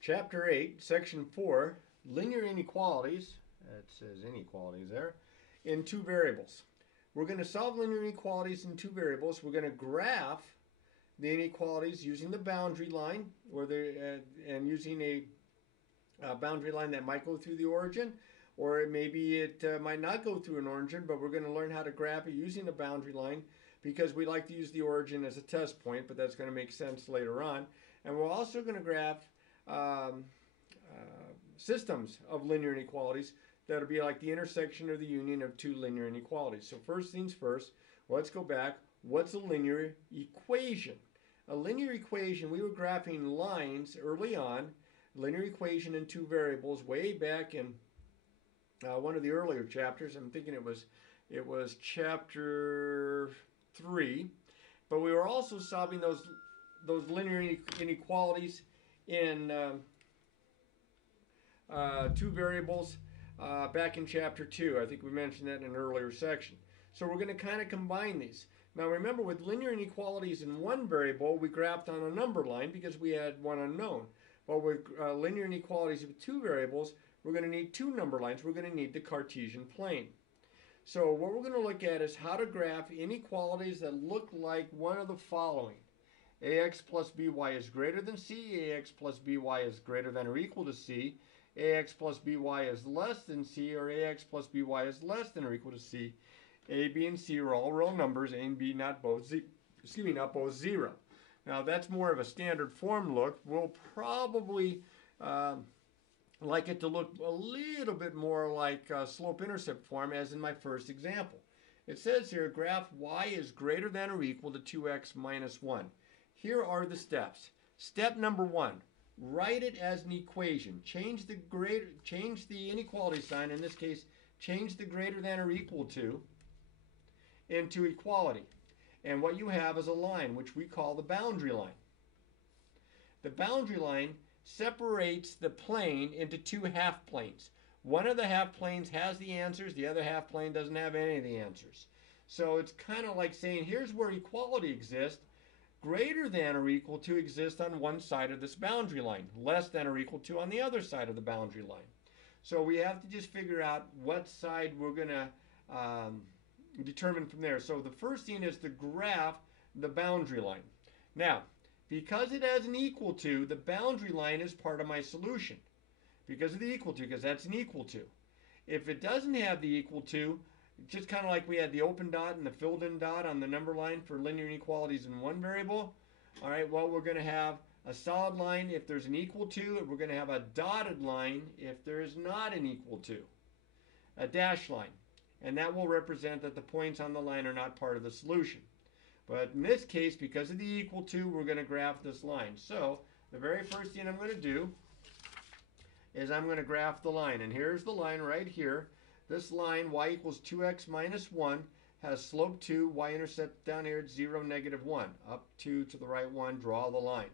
Chapter 8, Section 4, Linear Inequalities, it says inequalities there, in two variables. We're going to solve linear inequalities in two variables. We're going to graph the inequalities using the boundary line, and using a boundary line that might go through the origin, or maybe it might not go through an origin, but we're going to learn how to graph it using a boundary line because we like to use the origin as a test point, but that's going to make sense later on. And we're also going to graph um, systems of linear inequalities that'll be like the intersection or the union of two linear inequalities. So first things first, let's go back. What's a linear equation? A linear equation, we were graphing lines early on, linear equation in two variables way back in one of the earlier chapters. I'm thinking it was chapter 3, but we were also solving those linear inequalities in two variables back in chapter 2. I think we mentioned that in an earlier section. So we're going to kind of combine these. Now remember, with linear inequalities in one variable, we graphed on a number line because we had one unknown. But with linear inequalities with two variables, we're going to need two number lines. We're going to need the Cartesian plane. So what we're going to look at is how to graph inequalities that look like one of the following. Ax plus by is greater than c, ax plus by is greater than or equal to c, ax plus by is less than c, or ax plus by is less than or equal to c. A, b, and c are all real numbers, a and b not both zero. Now that's more of a standard form look. We'll probably like it to look a little bit more like slope-intercept form as in my first example. It says here graph y is greater than or equal to 2x minus 1. Here are the steps. Step number 1, write it as an equation. Change the inequality sign, in this case, change the greater than or equal to into equality. And what you have is a line, which we call the boundary line. The boundary line separates the plane into two half planes. One of the half planes has the answers, the other half plane doesn't have any of the answers. So it's kind of like saying, here's where equality exists. Greater than or equal to exists on one side of this boundary line. Less than or equal to on the other side of the boundary line. So we have to just figure out what side we're going to determine from there. So the first thing is to graph the boundary line. Now, because it has an equal to, the boundary line is part of my solution. Because of the equal to, because that's an equal to. If it doesn't have the equal to, just kind of like we had the open dot and the filled in dot on the number line for linear inequalities in one variable. All right, well, we're going to have a solid line if there's an equal to, and we're going to have a dotted line if there is not an equal to. A dashed line. And that will represent that the points on the line are not part of the solution. But in this case, because of the equal to, we're going to graph this line. So the very first thing I'm going to do is I'm going to graph the line. And here's the line right here. This line, y equals 2x minus 1, has slope 2, y-intercept down here at 0, negative 1. Up 2 to the right 1, draw the line.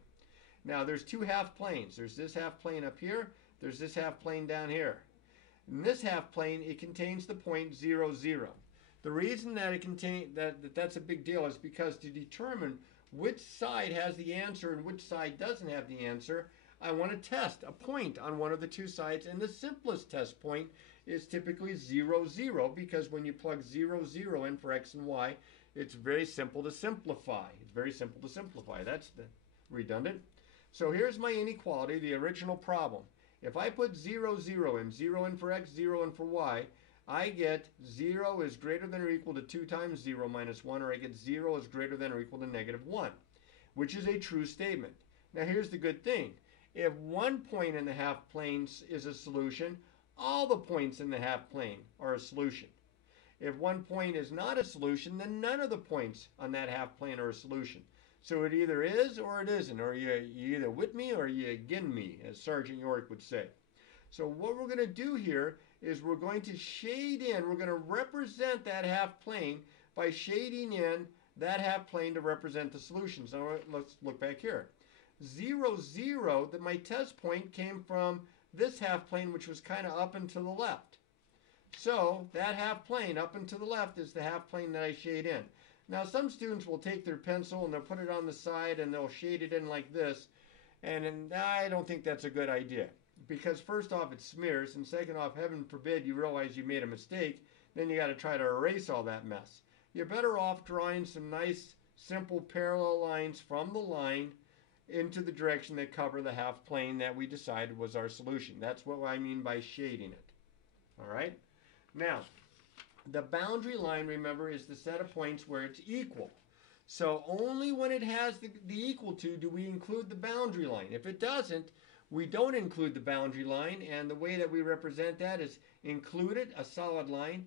Now there's two half planes. There's this half plane up here. There's this half plane down here. In this half plane, it contains the point 0, 0. The reason that that's a big deal is because to determine which side has the answer and which side doesn't have the answer, I want to test a point on one of the two sides, and the simplest test point is typically 0, 0, because when you plug 0, 0 in for x and y, it's very simple to simplify. It's very simple to simplify. That's redundant. So here's my inequality, the original problem. If I put 0, 0 in, 0 in for x, 0 in for y, I get 0 is greater than or equal to 2 times 0 minus 1, or I get 0 is greater than or equal to negative 1, which is a true statement. Now here's the good thing. If one point in the half plane is a solution, all the points in the half plane are a solution. If one point is not a solution, then none of the points on that half plane are a solution. So it either is or it isn't, or you either with me or you agin me, as Sergeant York would say. So what we're going to do here is we're going to shade in, we're going to represent that half plane by shading in that half plane to represent the solution. So let's look back here. 0, 0, that my test point came from this half plane, which was kind of up and to the left. So that half plane up and to the left is the half plane that I shade in. Now some students will take their pencil and they'll put it on the side and they'll shade it in like this. And I don't think that's a good idea. Because first off, it smears, and second off, heaven forbid you realize you made a mistake, then you got to try to erase all that mess. You're better off drawing some nice, simple parallel lines from the line into the direction that cover the half plane that we decided was our solution. That's what I mean by shading it. All right? Now, the boundary line, remember, is the set of points where it's equal. So only when it has the equal to do we include the boundary line. If it doesn't, we don't include the boundary line, and the way that we represent that is include it, a solid line,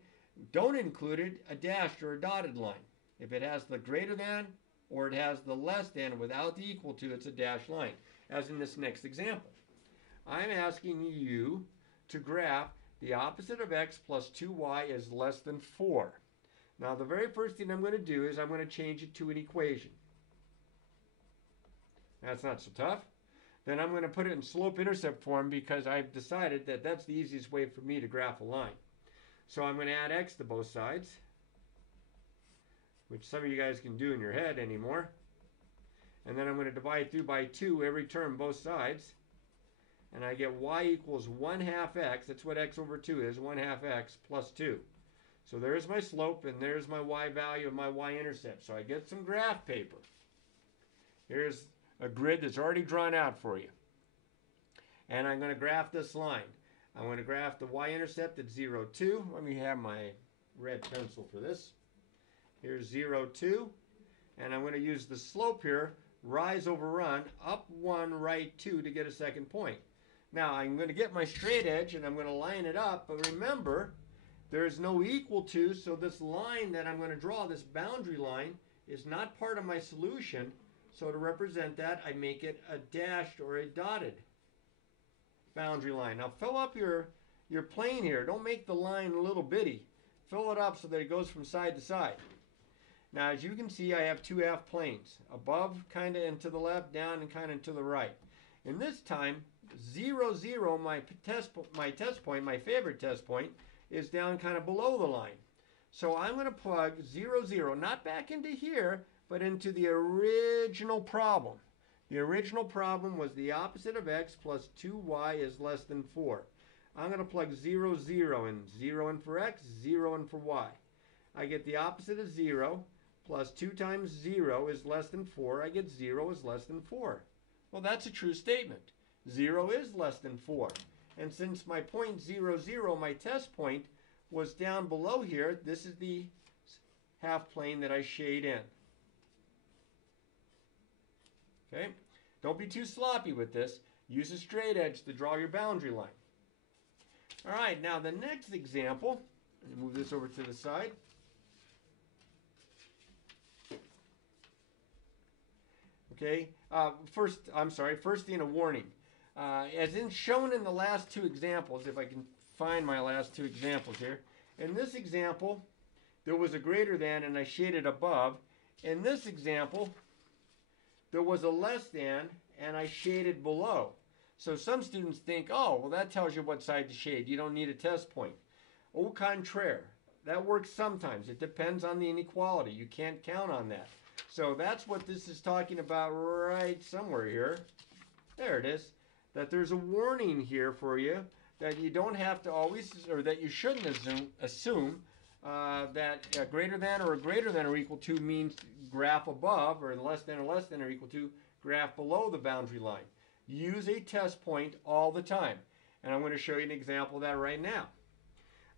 don't include it, a dashed or a dotted line. If it has the greater than or it has the less than without the equal to, it's a dashed line, as in this next example. I'm asking you to graph the opposite of x plus 2y is less than 4. Now, the very first thing I'm going to do is I'm going to change it to an equation. That's not so tough. Then I'm going to put it in slope-intercept form because I've decided that that's the easiest way for me to graph a line. So I'm going to add x to both sides, which some of you guys can do in your head anymore. And then I'm going to divide through by 2 every term, both sides. And I get y equals 1/2 x. That's what x over 2 is, 1/2 x plus 2. So there's my slope, and there's my y value of my y-intercept. So I get some graph paper. Here's a grid that's already drawn out for you. And I'm going to graph this line. I'm going to graph the y-intercept at 0, 2. Let me have my red pencil for this. Here's 0, 2. And I'm going to use the slope here, rise over run, up 1, right 2 to get a second point. Now I'm going to get my straight edge and I'm going to line it up. But remember, there's no equal to, so this line that I'm going to draw, this boundary line, is not part of my solution. So to represent that, I make it a dashed or a dotted boundary line. Now fill up your plane here. Don't make the line a little bitty. Fill it up so that it goes from side to side. Now as you can see, I have two half planes. Above, kind of and to the left, down and kind of to the right. And this time, 0, 0, my test point, my favorite test point, is down kind of below the line. So I'm going to plug 0, 0, not back into here, but into the original problem. The original problem was the opposite of x plus 2y is less than 4. I'm going to plug 0, 0 in. 0 in for x, 0 in for y. I get the opposite of 0 plus 2 times 0 is less than 4. I get 0 is less than 4. Well, that's a true statement. 0 is less than 4. And since my point 0, 0, my test point, was down below here, this is the half plane that I shade in. Okay? Don't be too sloppy with this. Use a straight edge to draw your boundary line. All right, now the next example, move this over to the side. Okay, first thing, a warning. As in shown in the last two examples, if I can find my last two examples here. In this example, there was a greater than and I shaded above. In this example, there was a less than and I shaded below. So some students think, oh, well that tells you what side to shade. You don't need a test point. Au contraire. That works sometimes. It depends on the inequality. You can't count on that. So that's what this is talking about right somewhere here. There it is. That there's a warning here for you that you don't have to always, or that you shouldn't assume that a greater than or a greater than or equal to means graph above, or less than or equal to graph below the boundary line. Use a test point all the time. And I'm going to show you an example of that right now.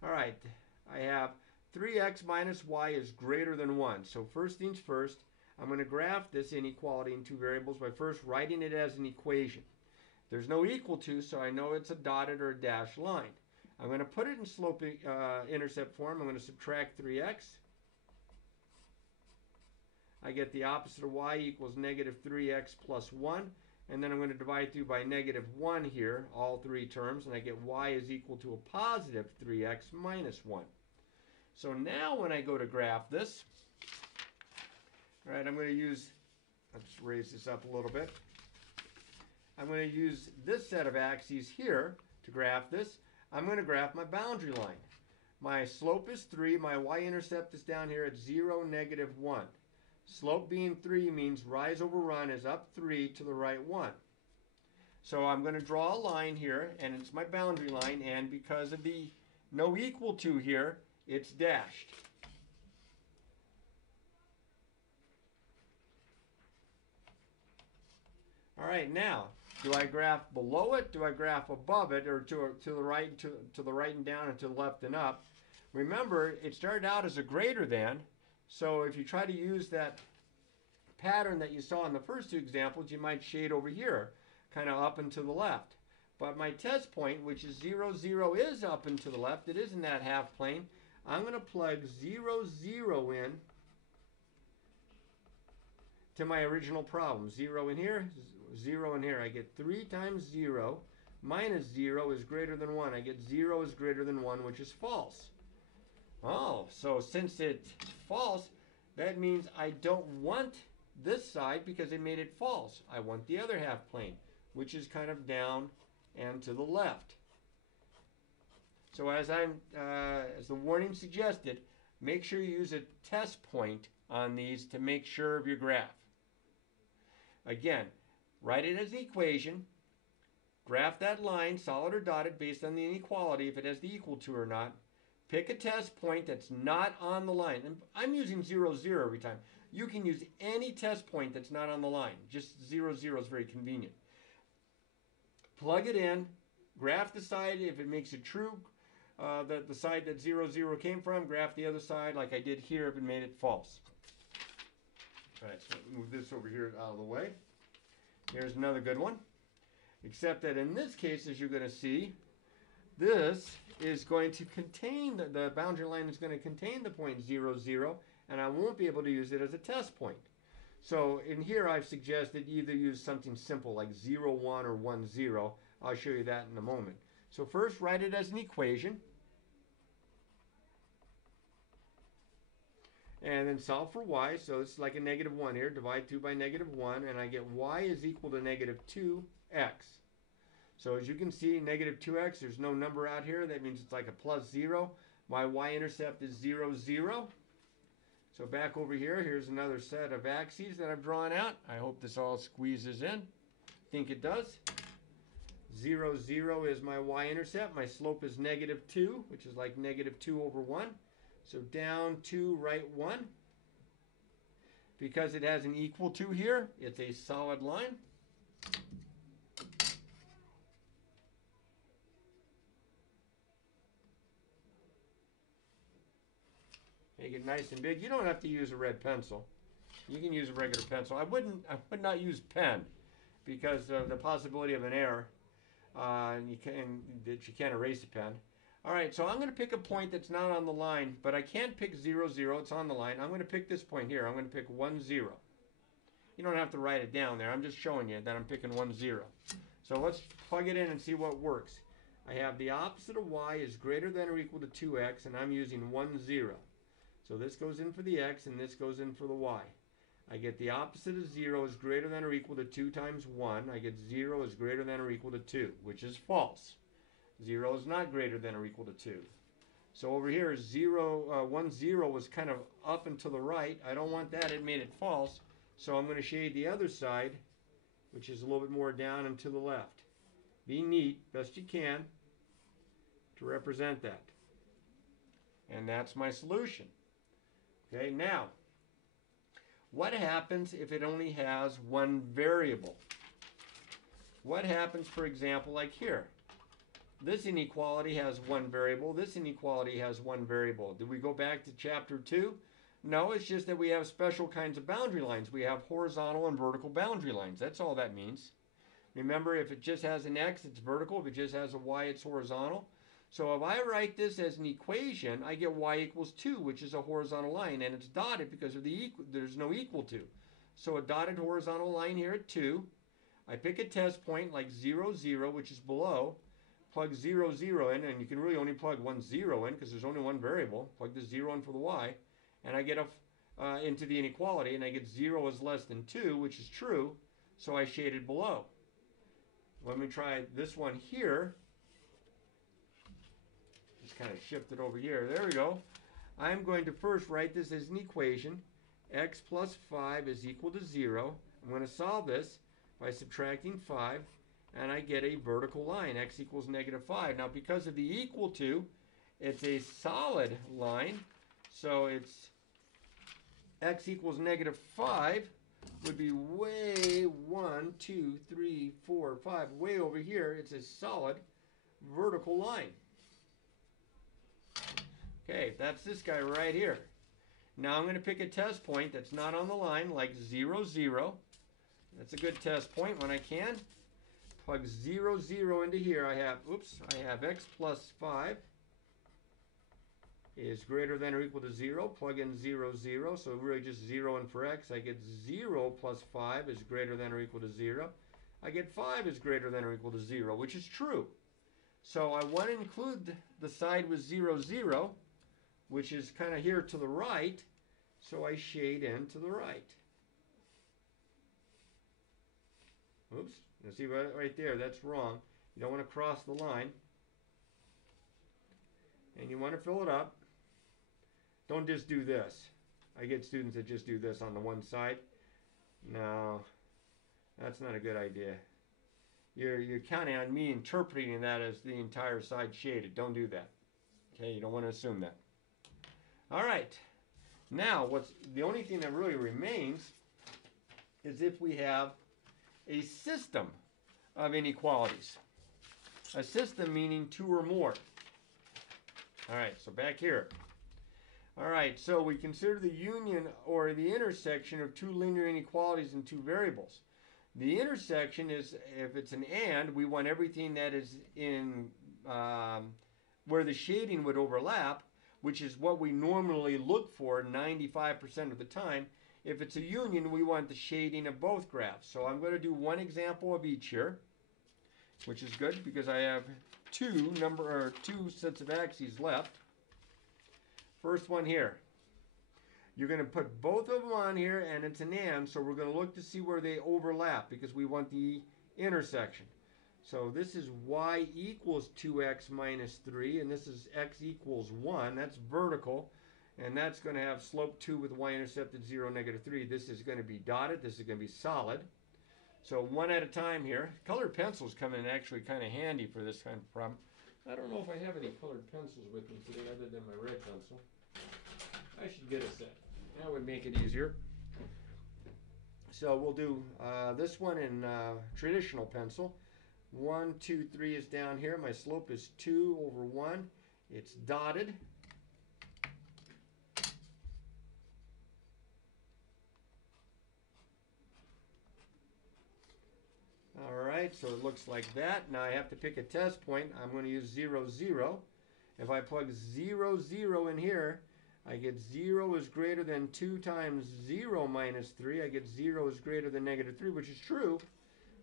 All right, I have 3x minus y is greater than 1. So first things first, I'm going to graph this inequality in two variables by first writing it as an equation. There's no equal to, so I know it's a dotted or a dashed line. I'm going to put it in slope intercept form. I'm going to subtract 3x. I get the opposite of y equals negative 3x plus 1. And then I'm going to divide through by negative 1 here, all three terms. And I get y is equal to a positive 3x minus 1. So now when I go to graph this, all right, I'm going to use, let's raise this up a little bit. I'm going to use this set of axes here to graph this. I'm going to graph my boundary line. My slope is 3. My y-intercept is down here at 0, negative 1. Slope being 3 means rise over run is up 3 to the right 1. So I'm going to draw a line here, and it's my boundary line, and because of the no equal to here, it's dashed. All right, now, do I graph below it? Do I graph above it, or to the right, to the right and down, and to the left and up? Remember, it started out as a greater than, so if you try to use that pattern that you saw in the first two examples, you might shade over here, kind of up and to the left. But my test point, which is 0, 0, is up and to the left. It is in that half plane. I'm going to plug 0, 0 in to my original problem. 0 in here, 0 in here. I get 3 times 0 minus 0 is greater than 1. I get 0 is greater than 1, which is false. Oh, so since it's false, that means I don't want this side because it made it false. I want the other half plane, which is kind of down and to the left. So as the warning suggested, make sure you use a test point on these to make sure of your graph. Again, write it as the equation, graph that line, solid or dotted, based on the inequality, if it has the equal to or not. Pick a test point that's not on the line. And I'm using 0, 0 every time. You can use any test point that's not on the line. Just 0, 0 is very convenient. Plug it in, graph the side if it makes it true, the side that 0, 0 came from, graph the other side like I did here if it made it false. All right, so move this over here out of the way. Here's another good one. Except that in this case, as you're going to see, this is going to contain, the boundary line is going to contain the point 0, 0, and I won't be able to use it as a test point. So in here I've suggested either use something simple like 0, 1 or 1, 0. I'll show you that in a moment. So first write it as an equation. And then solve for y. So it's like a -1 here. Divide 2 by -1, and I get y is equal to -2x. So as you can see, -2x, there's no number out here. That means it's like a +0. My y-intercept is 0, 0. So back over here, here's another set of axes that I've drawn out. I hope this all squeezes in. I think it does. 0, 0 is my y-intercept. My slope is -2, which is like -2 over 1. So down 2, right 1. Because it has an equal to here, it's a solid line. Make it nice and big. You don't have to use a red pencil. You can use a regular pencil. I would not use pen because of the possibility of an error. And you can't erase a pen. All right, so I'm going to pick a point that's not on the line, but I can't pick 0, 0. It's on the line. I'm going to pick this point here. I'm going to pick 1, 0. You don't have to write it down there. I'm just showing you that I'm picking 1, 0. So let's plug it in and see what works. I have the opposite of y is greater than or equal to 2x, and I'm using 1, 0. So this goes in for the x, and this goes in for the y. I get the opposite of 0 is greater than or equal to 2 times 1. I get 0 is greater than or equal to 2, which is false. 0 is not greater than or equal to 2. So over here, 1, 0 was kind of up and to the right. I don't want that. It made it false. So I'm going to shade the other side, which is a little bit more down and to the left. Be neat, best you can, to represent that. And that's my solution. Okay, now, what happens if it only has one variable? What happens, for example, like here? This inequality has one variable. This inequality has one variable. Did we go back to chapter 2? No, it's just that we have special kinds of boundary lines. We have horizontal and vertical boundary lines. That's all that means. Remember, if it just has an x, it's vertical. If it just has a y, it's horizontal. So if I write this as an equation, I get y equals 2, which is a horizontal line, and it's dotted because of there's no equal to. So a dotted horizontal line here at 2. I pick a test point like 0, 0, which is below. Plug 0, 0 in, and you can really only plug 1, 0 in because there's only one variable. Plug the 0 in for the y, and I get into the inequality, and I get 0 is less than 2, which is true, so I shaded below. Let me try this one here. Just kind of shift it over here. There we go. I'm going to first write this as an equation. X plus 5 is equal to 0. I'm going to solve this by subtracting 5. and I get a vertical line, x equals -5. Now, because of the equal to, it's a solid line, so it's x equals -5 would be way 1, 2, 3, 4, 5, way over here. It's a solid vertical line. Okay, that's this guy right here. Now I'm going to pick a test point that's not on the line, like 0, 0. That's a good test point when I can. Plug 0, 0 into here. I have x plus 5 is greater than or equal to 0. Plug in 0, 0. So really just 0 in for x. I get 0 plus 5 is greater than or equal to 0. I get 5 is greater than or equal to 0, which is true. So I want to include the side with 0, 0, which is kind of here to the right. So I shade in to the right. Oops. Now see right there, that's wrong. You don't want to cross the line. And you want to fill it up. Don't just do this. I get students that just do this on the one side. No, that's not a good idea. You're counting on me interpreting that as the entire side shaded. Don't do that. Okay, you don't want to assume that. All right. Now, the only thing that really remains is if we have a system of inequalities. A system meaning two or more. All right, so back here. All right, so we consider the union or the intersection of two linear inequalities in two variables. The intersection is, if it's an and, we want everything that is in where the shading would overlap, which is what we normally look for 95% of the time. If it's a union, we want the shading of both graphs. So I'm going to do one example of each here, which is good because I have two sets of axes left. First one here. You're going to put both of them on here, and it's an and, so we're going to look to see where they overlap because we want the intersection. So this is y equals 2x minus 3, and this is x equals 1. That's vertical, and that's going to have slope 2 with y-intercept at 0, -3. This is going to be dotted. This is going to be solid. So one at a time here. Colored pencils come in actually kind of handy for this kind of problem. I don't know if I have any colored pencils with me today other than my red pencil. I should get a set. That would make it easier. So we'll do this one in traditional pencil. 1, 2, 3 is down here. My slope is 2 over 1. It's dotted. All right, so it looks like that. Now I have to pick a test point. I'm going to use 0, 0. If I plug 0, 0 in here, I get 0 is greater than 2 times 0 minus 3. I get 0 is greater than -3, which is true.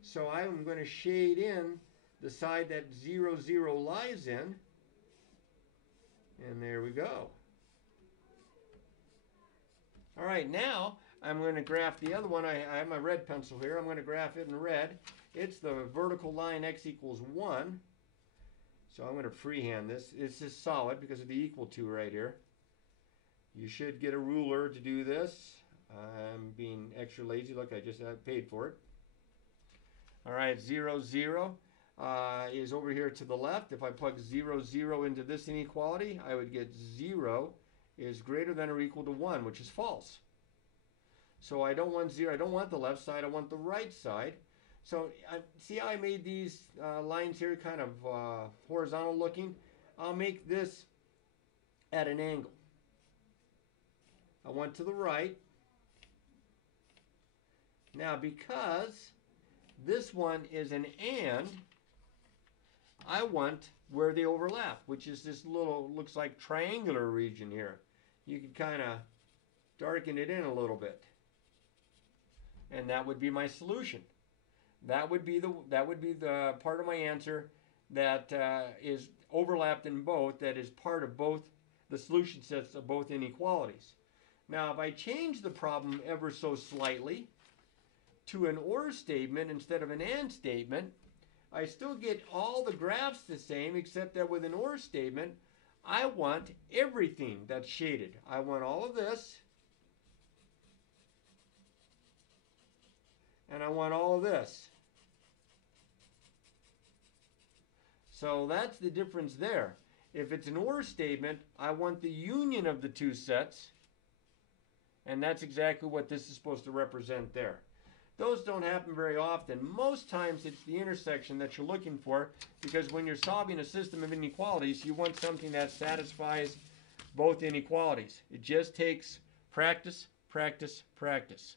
So I'm going to shade in the side that 0, 0 lies in. And there we go. All right, now I'm going to graph the other one. I have my red pencil here. I'm going to graph it in red. It's the vertical line x equals 1. So I'm going to freehand this. It's just solid because of the equal to right here. You should get a ruler to do this. I'm being extra lazy. Look, I just paid for it. All right, 0, 0 is over here to the left. If I plug 0, 0 into this inequality, I would get 0 is greater than or equal to 1, which is false. So I don't want 0. I don't want the left side. I want the right side. So see how I made these lines here kind of horizontal looking? I'll make this at an angle. I want to the right. Now because this one is an and, I want where they overlap, which is this little, looks like triangular region here. You can kind of darken it in a little bit. And that would be my solution. That would be the part of my answer that is overlapped in both, that is part of both the solution sets of both inequalities. Now, if I change the problem ever so slightly to an or statement instead of an and statement, I still get all the graphs the same, except that with an or statement, I want everything that's shaded. I want all of this, and I want all of this. So that's the difference there. If it's an or statement, I want the union of the two sets, and that's exactly what this is supposed to represent there. Those don't happen very often. Most times it's the intersection that you're looking for, because when you're solving a system of inequalities, you want something that satisfies both inequalities. It just takes practice, practice, practice.